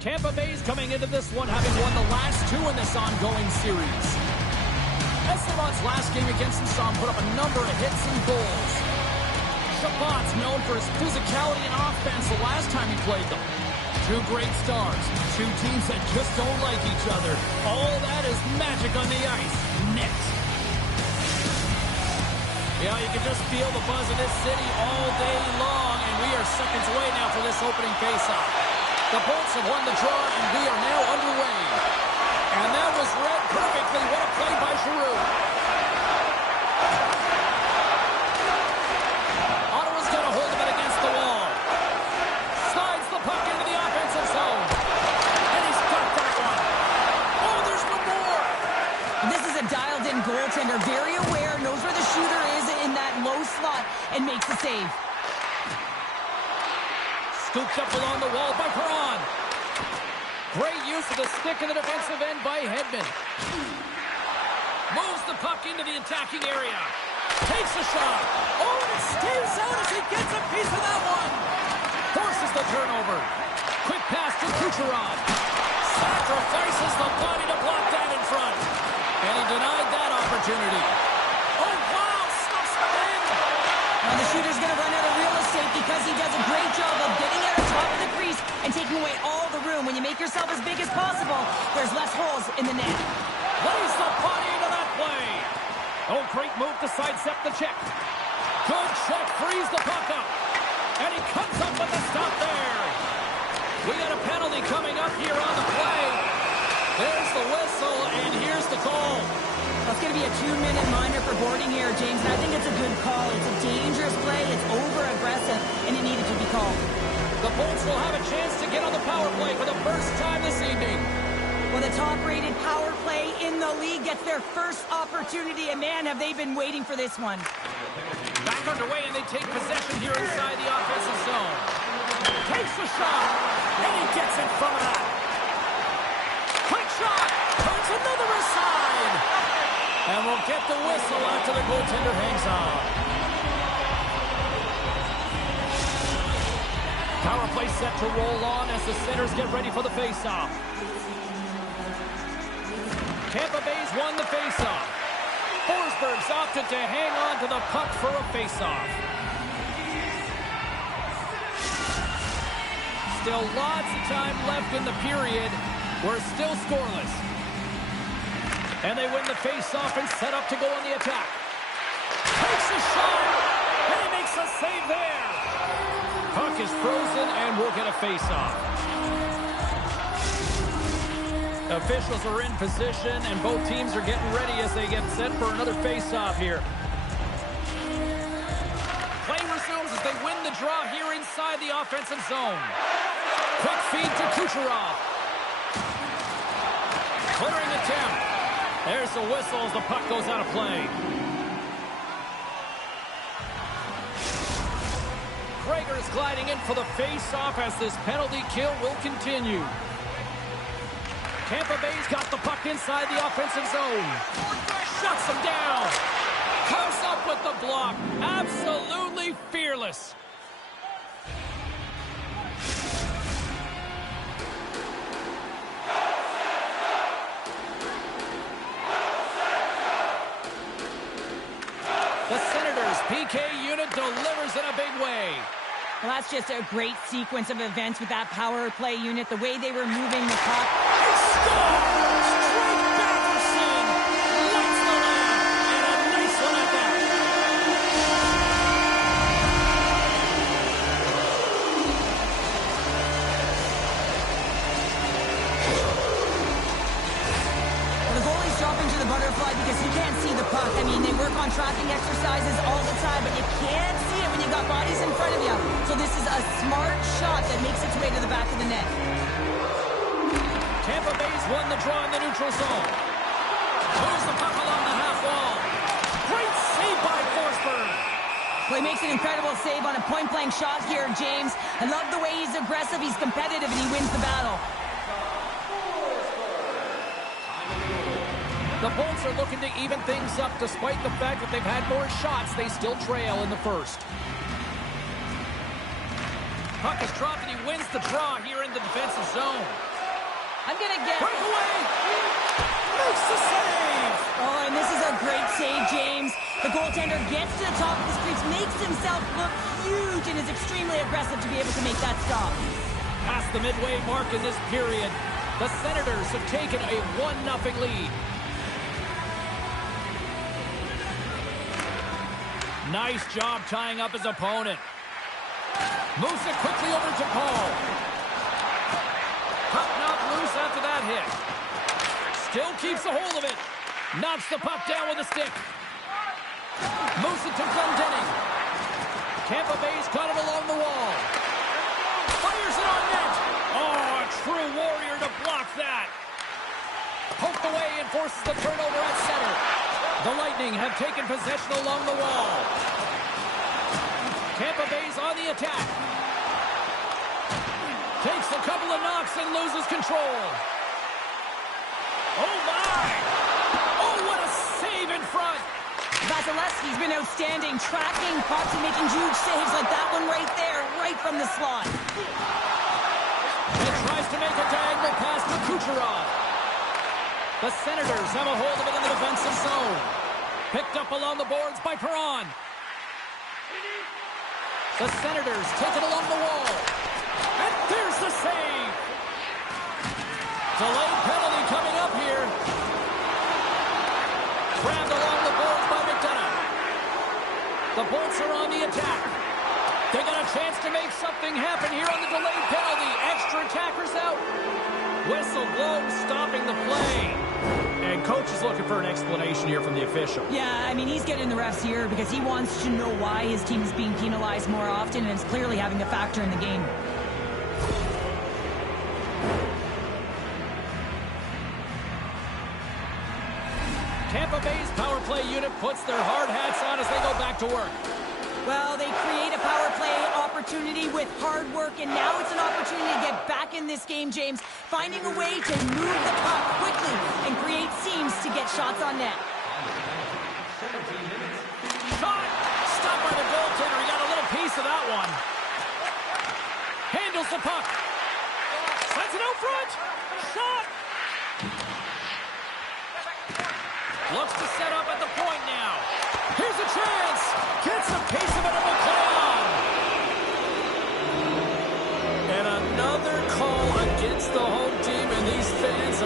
Tampa Bay's coming into this one having won the last two in this ongoing series. Esteban's last game against them saw him put up a number of hits and goals. Chabot's known for his physicality and offense the last time he played them. Two great stars, two teams that just don't like each other. All that is magic on the ice. Net. Yeah, you can just feel the buzz of this city all day long, and we are seconds away now for this opening faceoff. The Bolts have won the draw, and we are now underway. And that was read perfectly. What a play by Giroux. Ottawa's got a hold of it against the wall. Slides the puck into the offensive zone. And he's got that one. Oh, there's one more. This is a dialed-in goaltender. Very aware, knows where the shooter is in that low slot, and makes the save. Scooped up along the wall by Perron. Great use of the stick in the defensive end by Hedman. Moves the puck into the attacking area. Takes a shot. Oh, and it stays out as he gets a piece of that one. Forces the turnover. Quick pass to Kucherov. Sacrifices the body to block that in front. And he denied that opportunity. Oh, wow, stuffs it in. Now the shooter's going to run out of real estate because he does a great job of getting out of top of the crease and taking away all the room. When you make yourself as big as possible, there's less holes in the net. Lays the body into that play. Oh, great move to sidestep the check. Good check, frees the puck up. And he comes up with the stop there. We got a penalty coming up here on the play. There's the whistle, and here's the call. That's going to be a 2-minute minor for boarding here, James, and I think it's a good call. It's a dangerous play, it's over-aggressive, and it needed to be called. The Bolts will have a chance to get on the power play for the first time this evening. Well, the top-rated power play in the league gets their first opportunity, and man, have they been waiting for this one. Back underway, and they take possession here inside the offensive zone. Takes a shot, and he gets in front of that. Quick shot, turns another aside. And we'll get the whistle after the goaltender hangs on. Power play set to roll on as the centers get ready for the faceoff. Tampa Bay's won the faceoff. Forsberg's opted to hang on to the puck for a faceoff. Still lots of time left in the period. We're still scoreless. And they win the face-off and set up to go on the attack. Takes a shot, and he makes a save there. Puck is frozen, and we'll get a face-off. Officials are in position, and both teams are getting ready as they get set for another face-off here. Play resumes as they win the draw here inside the offensive zone. Quick feed to Kucherov. Clearing attempt. There's the whistle as the puck goes out of play. Krager's gliding in for the face-off as this penalty kill will continue. Tampa Bay's got the puck inside the offensive zone. Shuts him down. Comes up with the block. Absolutely fearless. The Senators' PK unit delivers in a big way. Well, that's just a great sequence of events with that power play unit, the way they were moving the puck. He scores! Straight Batherson! Lights the lamp! And a nice one at that. Well, the goalie's dropping to the butterfly because he can't see the puck. I mean, they work on tracking exercises all the time, but you can't see it when you got bodies in front of you. So this is a smart shot that makes its way to the back of the net. Tampa Bay's won the draw in the neutral zone. Moves the puck along the half wall. Great save by Forsberg. Well, he makes an incredible save on a point-blank shot here, James. I love the way he's aggressive, he's competitive, and he wins the battle. The Bolts are looking to even things up. Despite the fact that they've had more shots, they still trail in the first. Puck is dropped, and he wins the draw here in the defensive zone. I'm going to get... Breakaway! Makes the save! Oh, and this is a great save, James. The goaltender gets to the top of the crease, makes himself look huge, and is extremely aggressive to be able to make that stop. Past the midway mark in this period, the Senators have taken a 1-0 lead. Nice job tying up his opponent. Moves it quickly over to Paul. Puck knocked loose after that hit. Still keeps a hold of it. Knocks the puck down with a stick. Moves it to Glendening. Tampa Bay's got it along the wall. Fires it on net. Oh, a true warrior to block that. Poked away and forces the turnover at center. The Lightning have taken possession along the wall. Tampa Bay's on the attack. Takes a couple of knocks and loses control. Oh, my! Oh, what a save in front! Vasilevsky's been outstanding, tracking pucks and making huge saves like that one right there, right from the slot. He tries to make a diagonal pass to Kucherov. The Senators have a hold of it in the defensive zone. Picked up along the boards by Perron. The Senators take it along the wall. And there's the save! Delayed penalty coming up here. Grabbed along the boards by McDonough. The Bolts are on the attack. They got a chance to make something happen here on the delayed penalty. Extra attackers out. Whistle blows, stopping the play. And coach is looking for an explanation here from the official. Yeah, I mean, he's getting the refs here because he wants to know why his team is being penalized more often, and it's clearly having a factor in the game. Tampa Bay's power play unit puts their hard hats on as they go back to work. Well, they create a power play opportunity with hard work, and now it's an opportunity to get back in this game, James, finding a way to move the puck quickly and create seams to get shots on net. Shot! Stopped by the goaltender. He got a little piece of that one. Handles the puck. Sends it out front. Shot! Looks to set up at the point now. Here's a chance. Gets a piece of it and will play on. And another call against the home team, and these fans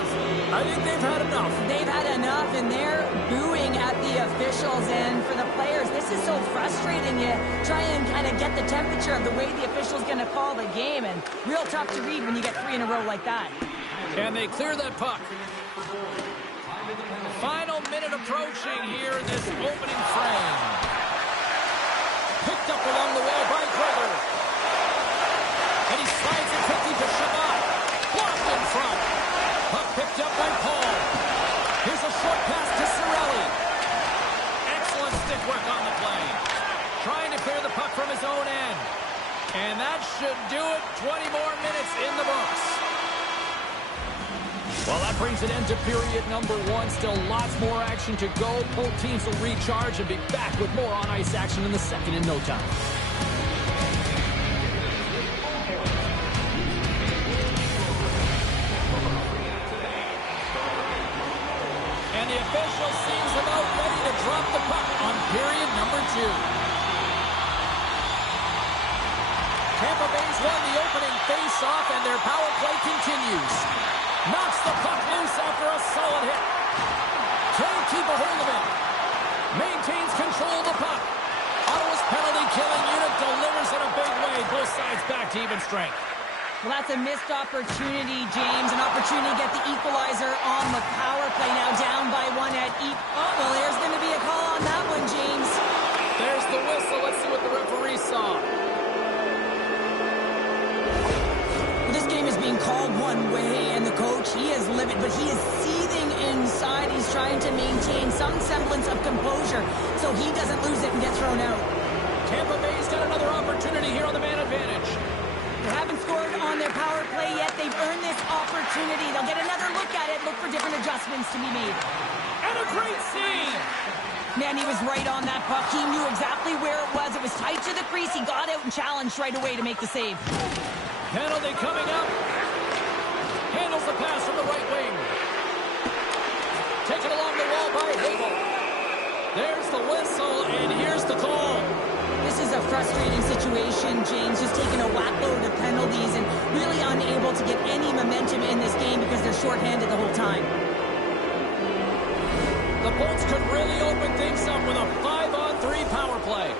I think they've had enough. They've had enough, and they're booing at the officials. And for the players, this is so frustrating. You try and kind of get the temperature of the way the official's going to call the game, and real tough to read when you get 3 in a row like that. And they clear that puck. Final minute approaching here in this opening frame. Picked up along the wall by Gregor. And he slides it quickly to Shabbat. Blocked in front. Puck picked up by Paul. Here's a short pass to Cirelli. Excellent stick work on the play. Trying to clear the puck from his own end. And that should do it. 20 more minutes in the books. Well, that brings an end to period number 1. Still lots more action to go. Both teams will recharge and be back with more on-ice action in the second in no time. And the official seems about ready to drop the puck on period number 2. Tampa Bay's won the opening face-off, and their power play continues. Knocks the puck loose after a solid hit. Can't keep a hold of it. Maintains control of the puck. Ottawa's penalty-killing unit delivers in a big way. Both sides back to even strength. Well, that's a missed opportunity, James. An opportunity to get the equalizer on the power play. Now down by 1 at Oh, well, there's going to be a call on that one, James. There's the whistle. Let's see what the referee saw. This game is being called one way, and the coach, he is livid, but he is seething inside. He's trying to maintain some semblance of composure so he doesn't lose it and get thrown out. Tampa Bay's got another opportunity here on the man advantage. They haven't scored on their power play yet. They've earned this opportunity. They'll get another look at it, look for different adjustments to be made. And a great save! Man, he was right on that puck. He knew exactly where it was. It was tight to the crease. He got out and challenged right away to make the save. Penalty coming up. Handles Here's the pass from the right wing. Taken along the wall by Hagel. There's the whistle, and here's the call. This is a frustrating situation, James, just taking a whack load of penalties and really unable to get any momentum in this game because they're shorthanded the whole time. The Bolts could really open things up with a 5-on-3 power play.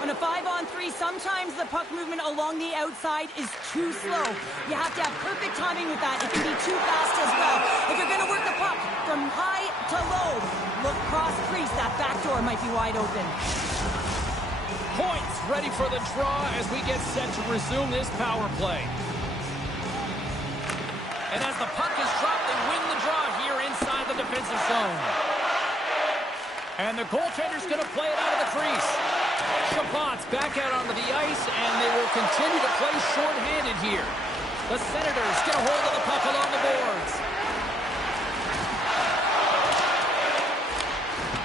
On a 5-on-3, sometimes the puck movement along the outside is too slow. You have to have perfect timing with that. It can be too fast as well. If you're going to work the puck from high to low, look cross crease. That back door might be wide open. Points ready for the draw as we get set to resume this power play. And as the puck is dropped, they win the draw here inside the defensive zone. And the goaltender's going to play it out of the crease. Chabot's back out onto the ice, and they will continue to play short-handed here. The Senators get a hold of the puck along the boards.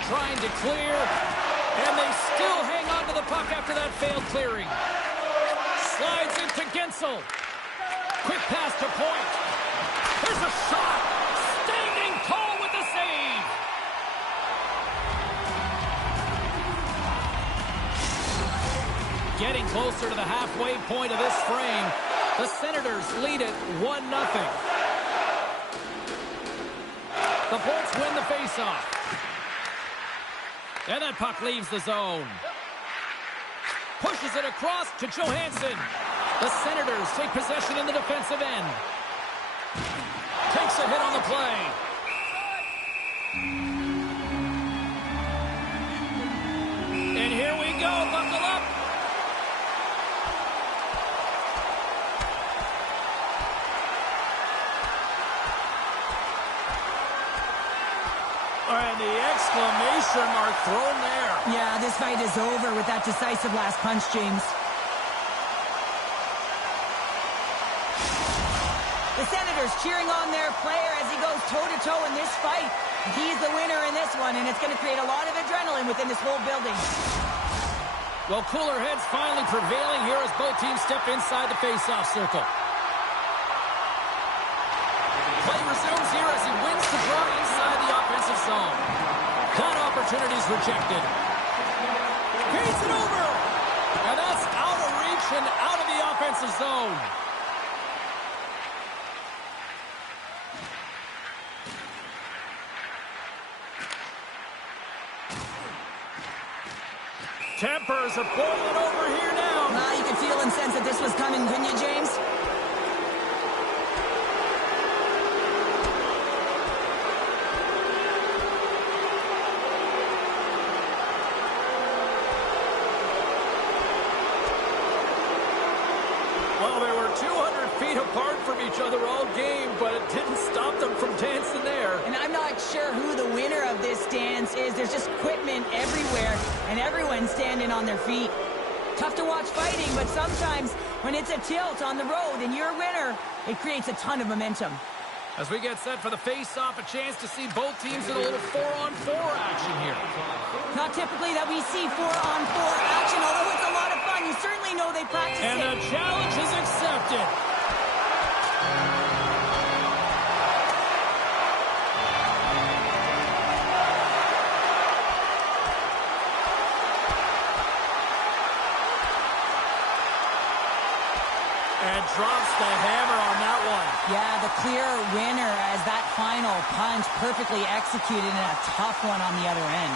Trying to clear, and they still hang on to the puck after that failed clearing. Slides into Gensel. Quick pass to Point. There's a shot. Standing tall with the save. Getting closer to the halfway point of this frame, the Senators lead it 1-0. The Bolts win the faceoff. And that puck leaves the zone. Pushes it across to Johansson. The Senators take possession in the defensive end. Takes a hit on the play. And here we go. Buckle up. And the exclamation mark thrown there. Yeah, this fight is over with that decisive last punch, James. The Senators cheering on their player as he goes toe-to-toe in this fight. He's the winner in this one, and it's going to create a lot of adrenaline within this whole building. Well, cooler heads finally prevailing here as both teams step inside the face-off circle. Play resumes here as he wins the draw inside the offensive zone. That opportunity's rejected. Gains it over. And that's out of reach and out of the offensive zone. Tempers are boiling over here now. You could feel and sense that this was coming, couldn't you, James? Well, they were 200 feet apart from each other all game, but it didn't stop them from dancing there. And I'm not sure who the winner of this dance is. There's just equipment everywhere, and everyone's standing on their feet. Tough to watch fighting, but sometimes when it's a tilt on the road and you're a winner, it creates a ton of momentum. As we get set for the face-off, a chance to see both teams in a little 4-on-4 action here. Not typically that we see 4-on-4 action, although it's a lot of fun. You certainly know they practice and it. And the challenge is accepted. And drops the hammer on that one. Yeah, the clear winner as that final punch perfectly executed and a tough one on the other end.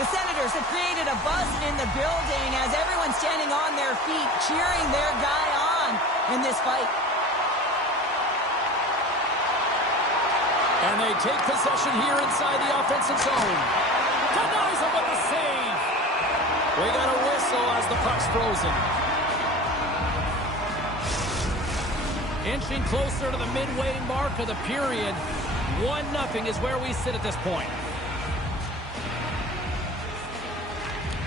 The Senators have created a buzz in the building as everyone's standing on their feet, cheering their guy on in this fight. And they take possession here inside the offensive zone. Denies him with the save. We got a whistle as the puck's frozen. Inching closer to the midway mark of the period. 1-0 is where we sit at this point.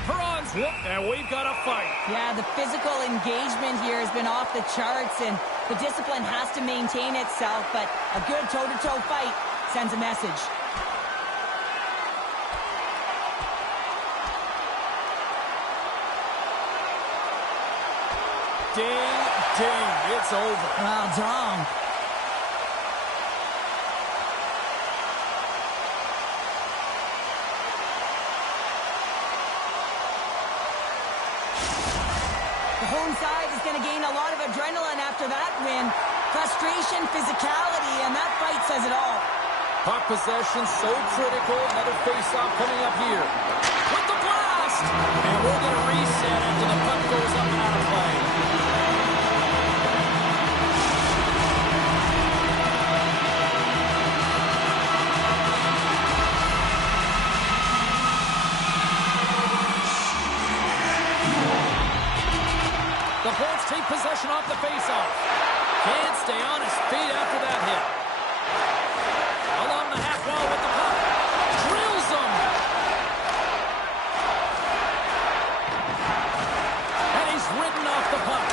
Perron's whoop, and we've got a fight. Yeah, the physical engagement here has been off the charts, and the discipline has to maintain itself, but a good toe-to-toe fight sends a message. Ding. ding. It's over. Well, Dom. The home side is going to gain a lot of adrenaline after that win. Frustration, physicality, and that fight says it all. Puck possession so critical. Another face-off coming up here. With the blast! And we're going to reset after the puck goes up and out of play. The Bolts take possession off the face-off. Can't stay on his feet after that hit. Along the half wall with the puck. Drills him. And he's ridden off the puck.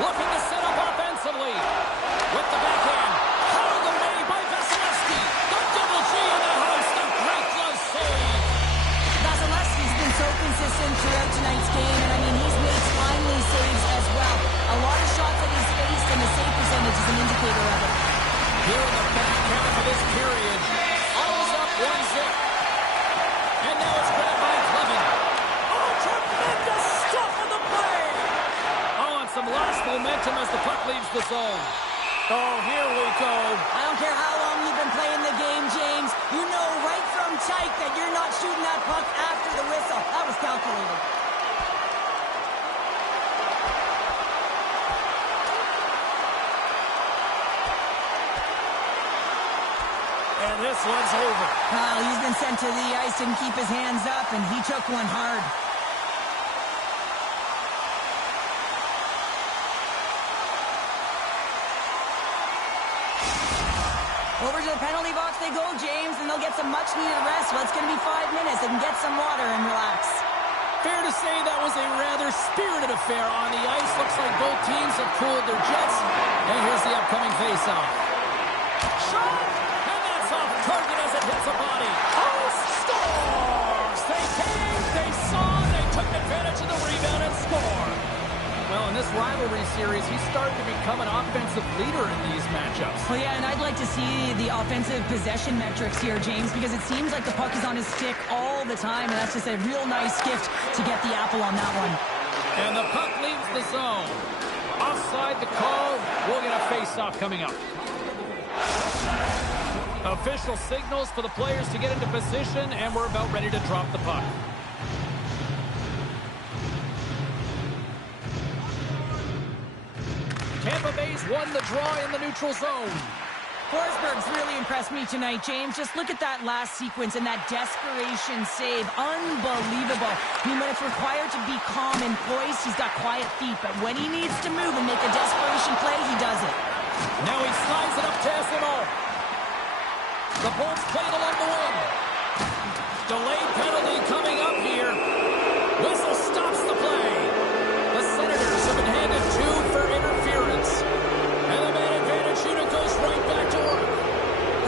Looking to set up offensively. With the backhand. Hauled away by Vasilevsky. The double G in the house. The great glove save. Vasilevsky's been so consistent throughout tonight's game, and I mean, he's made timely saves as well. A lot of shots that he's faced, and the save percentage is an indicator of it. Here in the back half of this period, almost up 1-0. And now it's grabbed by Clement. Oh, tremendous stuff on the play! Oh, and some last momentum as the puck leaves the zone. Oh, here we go. I don't care how long you've been playing the game, James. You know right from tight that you're not shooting that puck after the whistle. That was calculated. And this one's over. Well, he's been sent to the ice and keep his hands up, and he took one hard. Over to the penalty box they go, James, and they'll get some much-needed rest. Well, it's going to be 5 minutes. They can get some water and relax. Fair to say that was a rather spirited affair on the ice. Looks like both teams have cooled their jets. And here's the upcoming face-off. Shot! And that's off target as it hits a body. Oh, Stars! They came, they saw, they took advantage of the rebound and scored. Well, in this rivalry series, he's starting to become an offensive leader in these matchups. Well, yeah, and I'd like to see the offensive possession metrics here, James, because it seems like the puck is on his stick all the time, and that's just a real nice gift to get the apple on that one. And the puck leaves the zone. Offside the call. We'll get a face-off coming up. Official signals for the players to get into position, and we're about ready to drop the puck. Tampa Bay's won the draw in the neutral zone. Forsberg's really impressed me tonight, James. Just look at that last sequence and that desperation save. Unbelievable. I mean, when it's required to be calm and poised, he's got quiet feet. But when he needs to move and make a desperation play, he does it. Now he slides it up to SMO. The Bolts played along the wing. Delayed penalty coming up here. Whistle stops the play. The Senators have been handed 2 for interference. And the man advantage unit goes right back to work.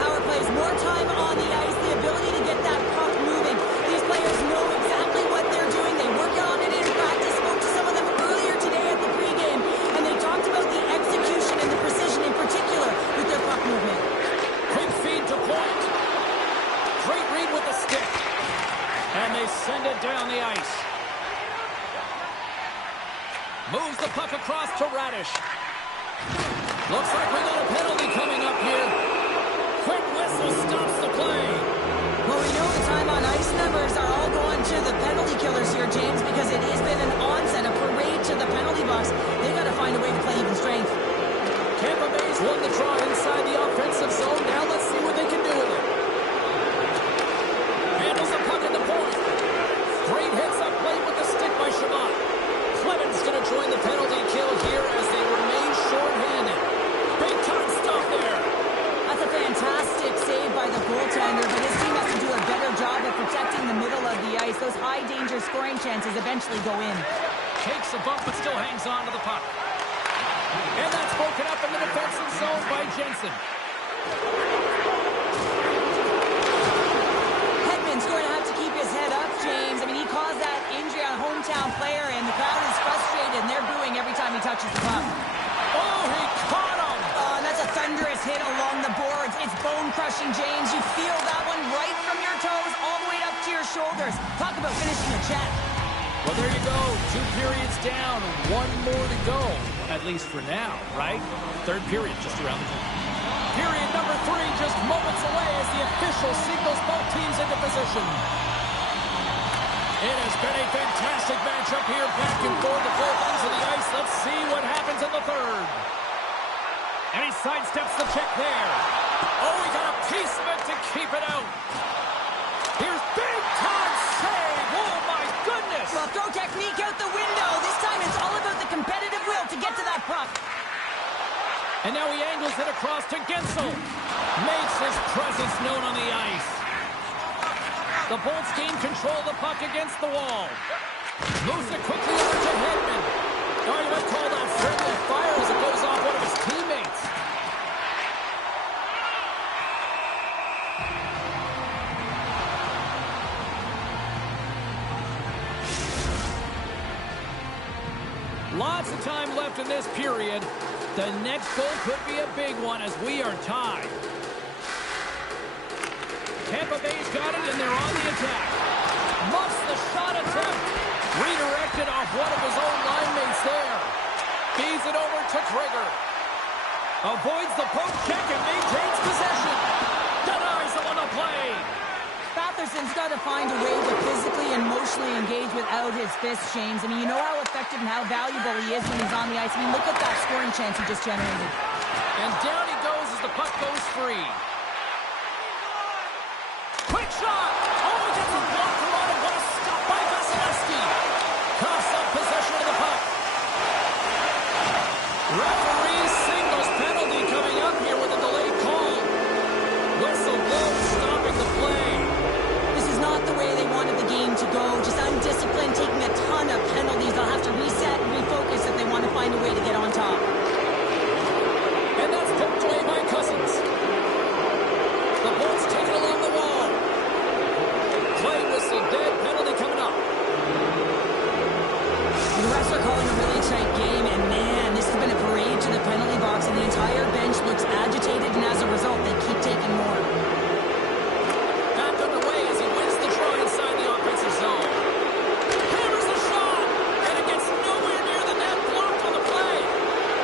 Power plays more time on the ice, the ability to get that puck moving. These players know exactly what they're doing. They work on it in practice. Spoke to some of them earlier today at the pregame, and they talked about the execution and the precision in particular with their puck movement. Quick feed to point. Great read with the stick. And they send it down the ice. Moves the puck across to Radish. Looks like we got a penalty coming up here. Quick whistle stops the play. Well, we know the time on ice numbers are all going to the penalty killers here, James, because it has been an onset, a parade to the penalty box. They got to find a way to play even strength. Tampa Bay's won the draw inside the offensive zone. Now let's see what they can do with it. Handles the puck at the point. Great hits up late with the stick by Shabbat. Clement's going to join the penalty kill here as they remain shorthanded. Big time stuff there. That's a fantastic save by the goaltender, but his team has to do a better job of protecting the middle of the ice. Those high-danger scoring chances eventually go in. Takes a bump but still hangs on to the puck. And that's broken up in the defensive zone by Jensen. Hedman's going to have to keep his head up, James. I mean, he caused that injury touches the puck. Oh, he caught him! And that's a thunderous hit along the boards. It's bone-crushing, James. You feel that one right from your toes all the way up to your shoulders. Talk about finishing a check. Well, there you go. 2 periods down, 1 more to go. At least for now, right? Third period just around the corner. Period number 3 just moments away as the official signals both teams into position. It has been a fantastic matchup here, back and forth to both ends of the ice. Let's see what happens in the third. And he sidesteps the check there. Oh, he got a piece of it to keep it out. Here's big time save. Oh, my goodness. Well, throw technique out the window. This time it's all about the competitive will to get to that puck. And now he angles it across to Gensel. Makes his presence known on the ice. The Bolts gain control of the puck against the wall. Moves it quickly over to Hedman. Oh, you might call that friendly fire as it goes off one of his teammates. Lots of time left in this period. The next goal could be a big one as we are tied. Tampa Bay's got it, and they're on the attack. Muffs the shot attempt. Redirected off one of his own line mates there. Feeds it over to Krieger. Avoids the poke check and maintains possession. Denies him on the play. Batherson's got to find a way to physically and emotionally engage without his fists, James. I mean, you know how effective and how valuable he is when he's on the ice. I mean, look at that scoring chance he just generated. And down he goes as the puck goes free. Quick shot! Oh, he gets a blocker on it. What a stop by Vasilevsky. Coughs up possession of the puck. Referee singles penalty coming up here with a delayed call. Whistle blows, stopping the play. This is not the way they wanted the game to go. Just undisciplined, taking a ton of penalties. They'll have to reset and refocus if they want to find a way to get on top. And that's poked away by Cousins. The Bolts take it along the wall. Play whistle dead, penalty coming up. The refs are calling a really tight game, and man, this has been a parade to the penalty box, and the entire bench looks agitated, and as a result, they keep taking more. Back underway as he wins the draw inside the offensive zone. Hammers the shot, and it gets nowhere near the net, blocked on the play.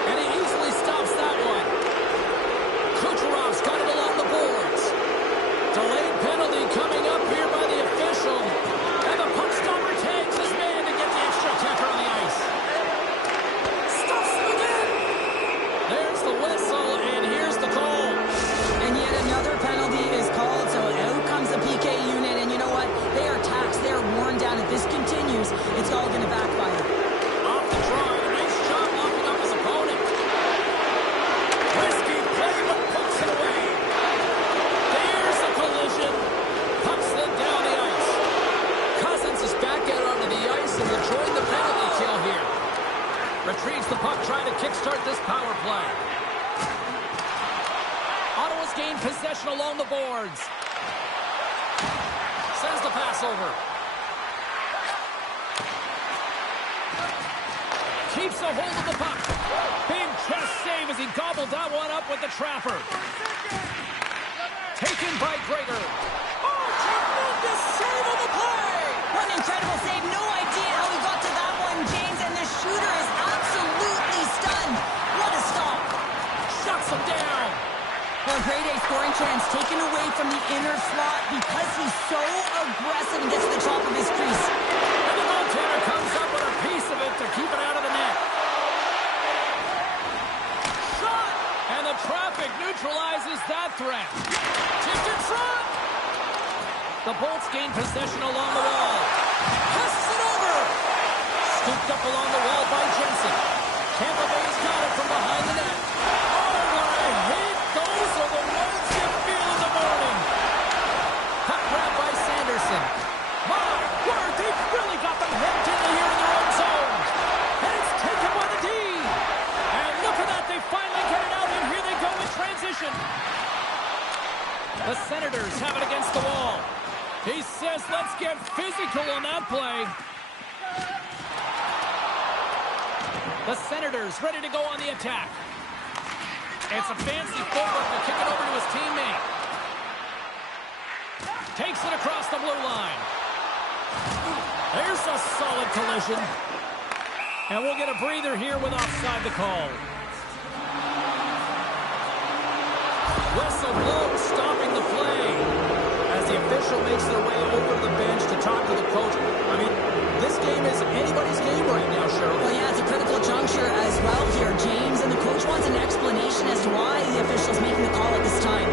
And he easily stops that one. Kucherov's got it along the boards. Delayed penalty coming up here by the official. And the puck stopper tags his man to get the extra attacker on the ice. Stops him again. There's the whistle, and here's the call. And yet another penalty is called, so out comes the PK unit, and you know what? They are taxed, they are worn down. If this continues, it's all going to backfire. Off the draw, and a nice job locking up his opponent. Risky play, but pucks it away. There's the collision. Puck slid down the ice. Cousins is back out onto the ice and will join the penalty kill here. Retrieves the puck, trying to kickstart this power play. Ottawa's gained possession along the boards. Sends the pass over. Keeps a hold of the puck. Big chest save as he gobbled that one up with the trapper. Taken by Gregor. Oh, tremendous save on the play! What an incredible save. No idea how he got to that one, James, and the shooter is absolutely stunned. What a stop. Shuts him down. Well, grade A scoring chance taken away from the inner slot because he's so aggressive and gets to the top of his crease. And the goaltender comes up with a piece of it to keep it out of the net. Shot! And the traffic neutralizes that threat. Tipped in front! The Bolts gain possession along the wall. Passes it over! Scooped up along the wall by Jensen. Tampa Bay's got it from behind the net. Oh, what a hit! Those are the words you feel in the morning. Puck grab by Sanderson. My word, they've really got them hemmed in here in their own zone. And it's taken by the D. And look at that, they finally get it out, and here they go in transition. The Senators have it against the wall. He says, let's get physical on that play. The Senators ready to go on the attack. It's a fancy footwork to kick it over to his teammate. Takes it across the blue line. There's a solid collision. And we'll get a breather here with offside the call. Whistle blows, stopping the play. As the official makes their way over to the bench to talk to the coach. I mean, this game is anybody's game right now, Cheryl. Well, yeah, it's a critical juncture as well here, James. And the coach wants an explanation as to why the official's making the call at this time.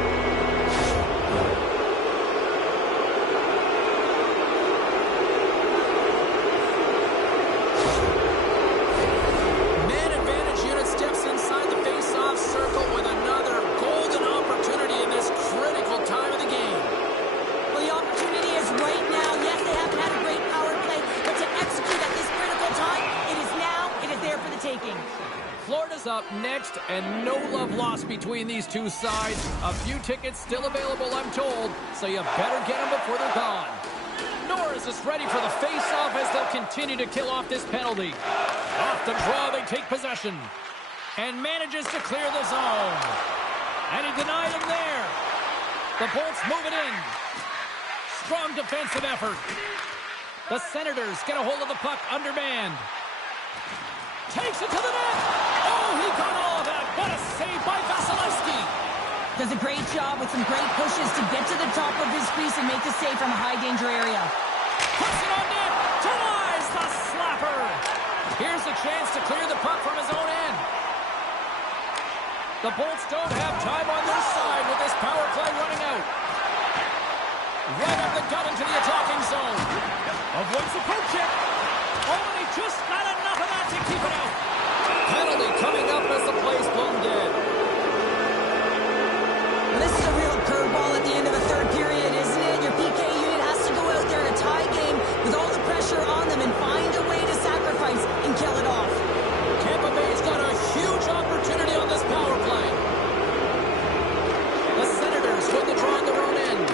Florida's up next, and no love lost between these two sides. A few tickets still available, I'm told, so you better get them before they're gone. Norris is ready for the face-off as they'll continue to kill off this penalty. Off the draw, they take possession, and manages to clear the zone. And he denied him there. The Bolts move it in. Strong defensive effort. The Senators get a hold of the puck undermanned. Takes it to the net. Oh, he got all of that. What a save by Vasilevsky. Does a great job with some great pushes to get to the top of his crease and make the save from a high-danger area. Puts it on net. Denies the slapper. Here's a chance to clear the puck from his own end. The Bolts don't have time on their side with this power play running out. Right up the gut into the attacking zone. Avoids the poke check. Oh, and he just got enough of that to keep it out. Penalty coming up as the play's blown dead. This is a real curveball at the end of a third period, isn't it? Your PK unit has to go out there in a tie game with all the pressure on them and find a way to sacrifice and kill it off. Tampa Bay's got a huge opportunity on this power play. The Senators win the draw on their own end.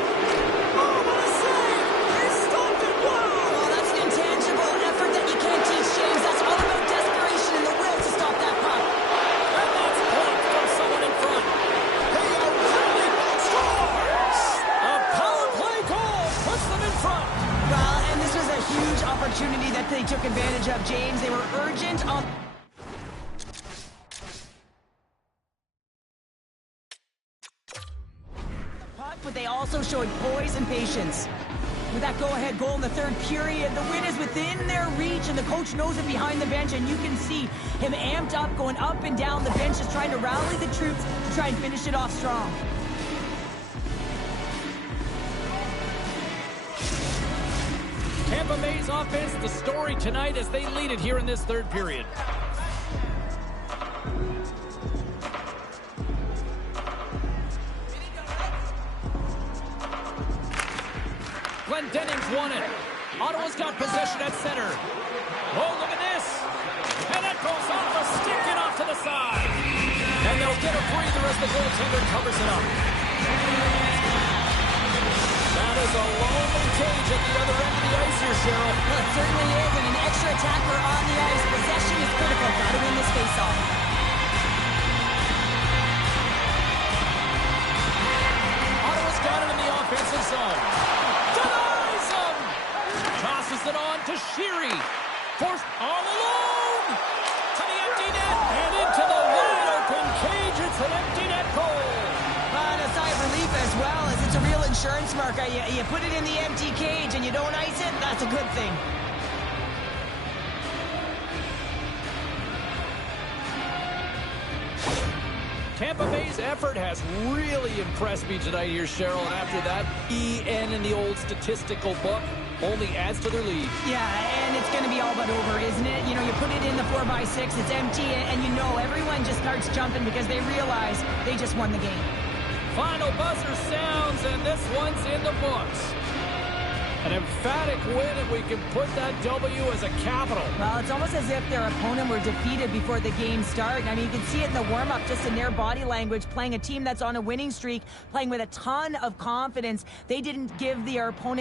Oh, what a save! He stopped it! Wow! Oh, that's an intangible effort that you can't teach, James. That's all about desperation and the will to stop that puck. And that's blocked from someone in front. They are really scores! A power play goal puts them in front. Well, and this was a huge opportunity that they took advantage of, James. They were urgent on... but they also showed poise and patience. With that go-ahead goal in the third period, the win is within their reach, and the coach knows it behind the bench, and you can see him amped up, going up and down the bench, just trying to rally the troops to try and finish it off strong. Tampa Bay's offense, the story tonight as they lead it here in this third period. Dennings won it. Ottawa's got possession at center. Oh, look at this. And that goes off a stick and off to the side. And they'll get a breather as the goaltender covers it up. That is a lonely cage at the other end of the ice here, Cheryl. Well, it certainly is, and an extra attacker on the ice. Possession is critical. Got to win this faceoff. Ottawa's got it in the offensive zone. Tosses it on to Sheary. Forced all alone. To the empty net. And into the wide open cage. It's an empty net goal. And a sigh of relief as well, as it's a real insurance marker. You put it in the empty cage and you don't ice it, that's a good thing. Tampa Bay's effort has really impressed me tonight here, Cheryl. And after that, EN in the old statistical book only adds to their lead. Yeah, and it's going to be all but over, isn't it? You know, you put it in the 4x6, it's empty, and you know everyone just starts jumping because they realize they just won the game. Final buzzer sounds, and this one's in the books. An emphatic win, and we can put that W as a capital. Well, it's almost as if their opponent were defeated before the game started. I mean, you can see it in the warm-up, just in their body language, playing a team that's on a winning streak, playing with a ton of confidence. They didn't give their opponent